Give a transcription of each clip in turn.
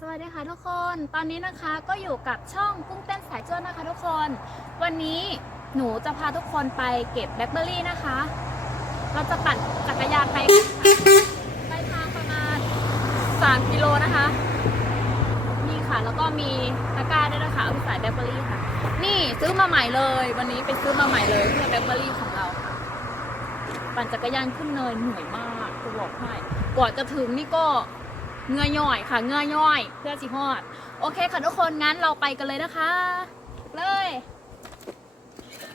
สวัสดีค่ะทุกคน ตอนนี้นะคะก็อยู่กับช่องกุ้งเต้นสายจ้วนนะคะทุกคน วันนี้หนูจะพาทุกคนไปเก็บแบล็คเบอร์รี่นะคะ เราจะปั่นจักรยานไปกันค่ะไปทางประมาณ 3 กิโลนะคะ นี่ค่ะแล้วก็มีตะกร้าด้วยนะคะเอาไปใส่แบล็คเบอร์รี่ค่ะ นี่ซื้อมาใหม่เลย วันนี้ไปซื้อมาใหม่เลยเพื่อแบล็คเบอร์รี่ของเราค่ะ ปั่นจักรยานขึ้นเนินเหนื่อยมากจะบอกให้กว่าจะถึงนี่ก็ เงื่อย่อยค่ะเงื่อย่อย เพื่อสิฮอด โอเคค่ะทุกคนงั้นเราไปกันเลยนะคะ เลย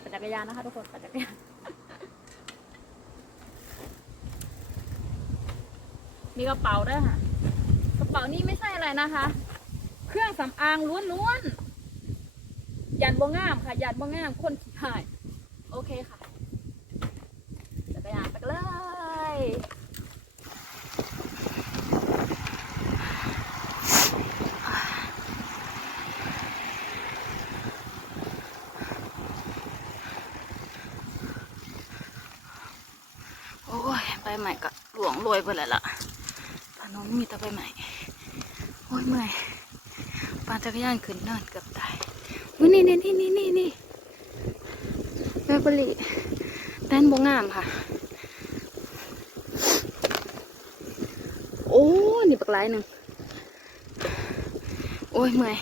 ปั่นจักรยานนะคะทุกคนปั่นจักรยานมีกระเป๋าด้วยค่ะ กระเป๋านี่ไม่ใช่อะไรนะคะ เครื่องสำอางล้วนๆยันบ่งามค่ะยันบ่งามคนขี้หาย โอเคค่ะจักรยานไปกันเลย โอ้ย ใบใหม่ก็หลวงโรยไปแล้วล่ะปานนมีต่ใบใหม่ โอ้ยเมื่อยปานจักรยานขึ้นเนินเกือบตายอุ๊ยนี่นี่นี่นี่นี่นี่แบเบอรี่แตนบงงามค่ะ โอ้ นี่ปักหลายหนึ่งโอ้ยเมื่อย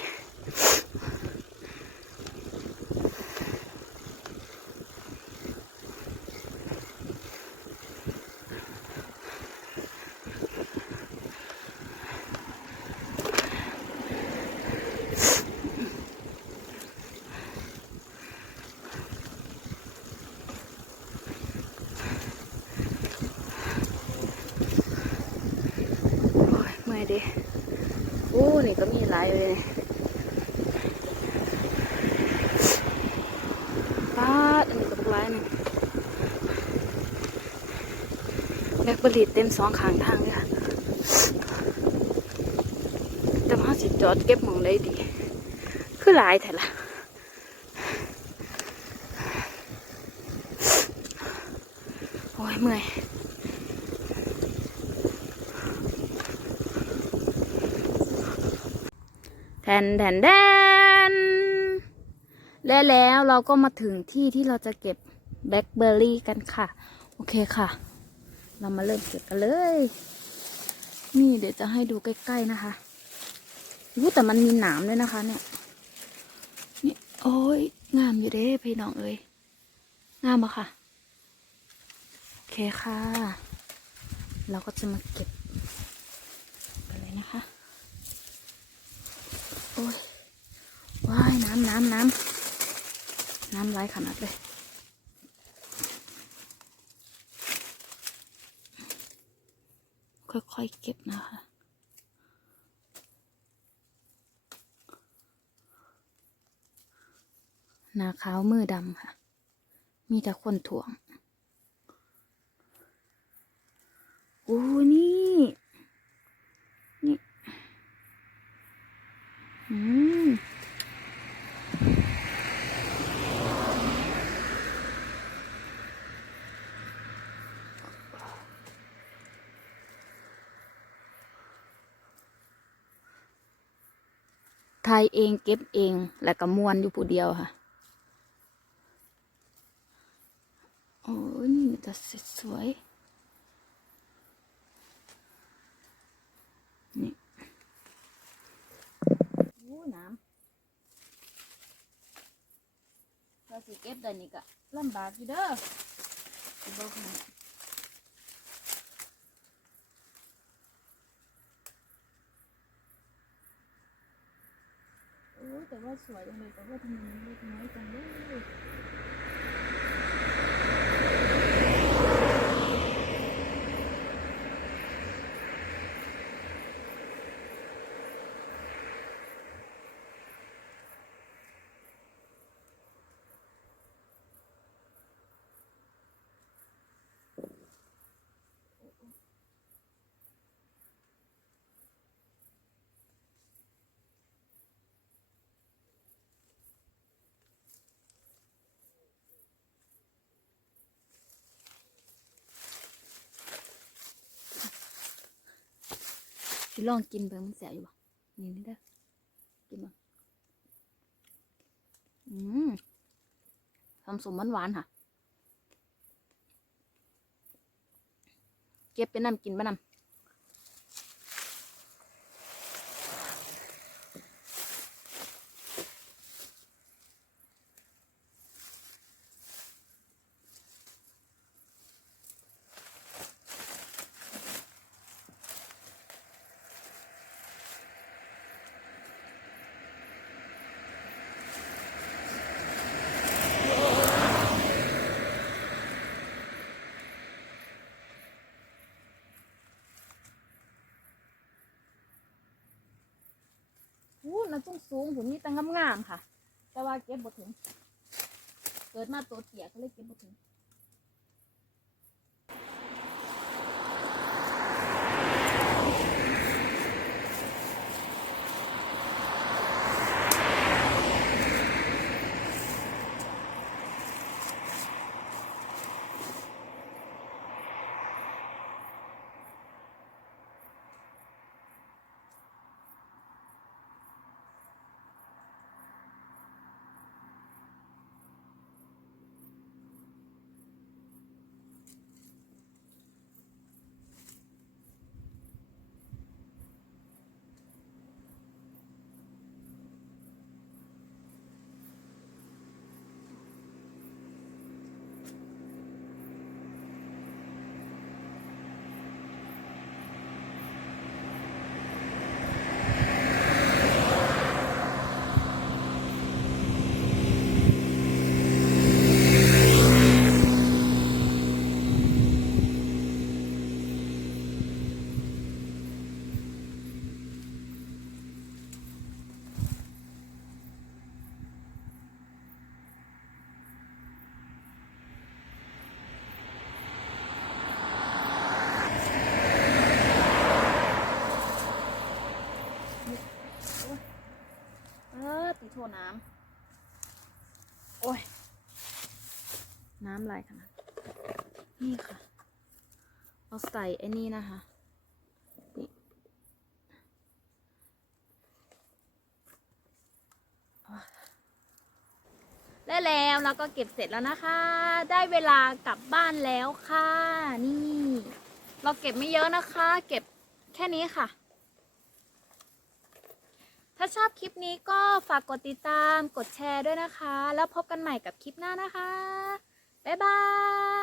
โอยเมื่อยดิโอ้นี่ก็มีหลายเลยนี่ป้าดอันนี้ก็ปักหลายนึ่งแบล็คเบอร์รี่เต็มสองข้างทางเลยค่ะแต่ว่าสิจอดเก็บมองได้ดี คือหลายแต่ละโอ้ยเมื่อย แทนแทนแทนและแล้วเราก็มาถึงที่ที่เราจะเก็บแบล็คเบอร์รี่กันค่ะ โอเคค่ะ เรามาเริ่มเก็บกันเลย นี่เดี๋ยวจะให้ดูใกล้ๆนะคะอู้แต่มันมีหนามด้วยนะคะเนี่ยนี่โอ้ยงามอยู่เด้พี่น้องเอ้ยงามปะค่ะ โอเคค่ะ เราก็จะมาเก็บกันเลยนะคะ โอ้ย ว้าย น้ำน้ำน้ำน้ำไหลขนาดเลยค่อยๆเก็บนะคะหนาขาวมือดำค่ะ มีแต่คนถ่วง โอ้นี่ อืม ไทยเองเก็บเอง แล้วก็มวนอยู่ผู้เดียวค่ะ โอ้ยนี่มันจะสวยนี่โอ้น้ำเราสิเก็บได้นี่ก็ลำบากอยู่เด้อสิบอกให้โอ้ย แต่ว่าสวยจังเลยแต่ว่าทำไมมันเล็กน้อยจังเลย สิลองกินเบิ่งมันแสบอยู่บ่นี่นี่เด้อกินมาอืมทำสมหวานๆค่ะ เก็บเป็นน้ำกินบ้านำ พูดนะจุ้งสูงผมนี่ตั้งงามๆค่ะ แต่ว่าเก็บบ่ถึง เกิดมาตัวเตี้ยก็เลยเก็บบ่ถึง เอ โชว์น้ำโอ้ย น้ำลายขนาดนี่ค่ะ เอาใส่ไอ้นี่นะคะนี่ได้แล้วเราก็เก็บเสร็จแล้วนะคะ ได้เวลากลับบ้านแล้วค่ะ นี่ เราเก็บไม่เยอะนะคะ เก็บแค่นี้ค่ะ ถ้าชอบคลิปนี้ก็ฝากกดติดตาม กดแชร์ด้วยนะคะ แล้วพบกันใหม่กับคลิปหน้านะคะ บ๊ายบาย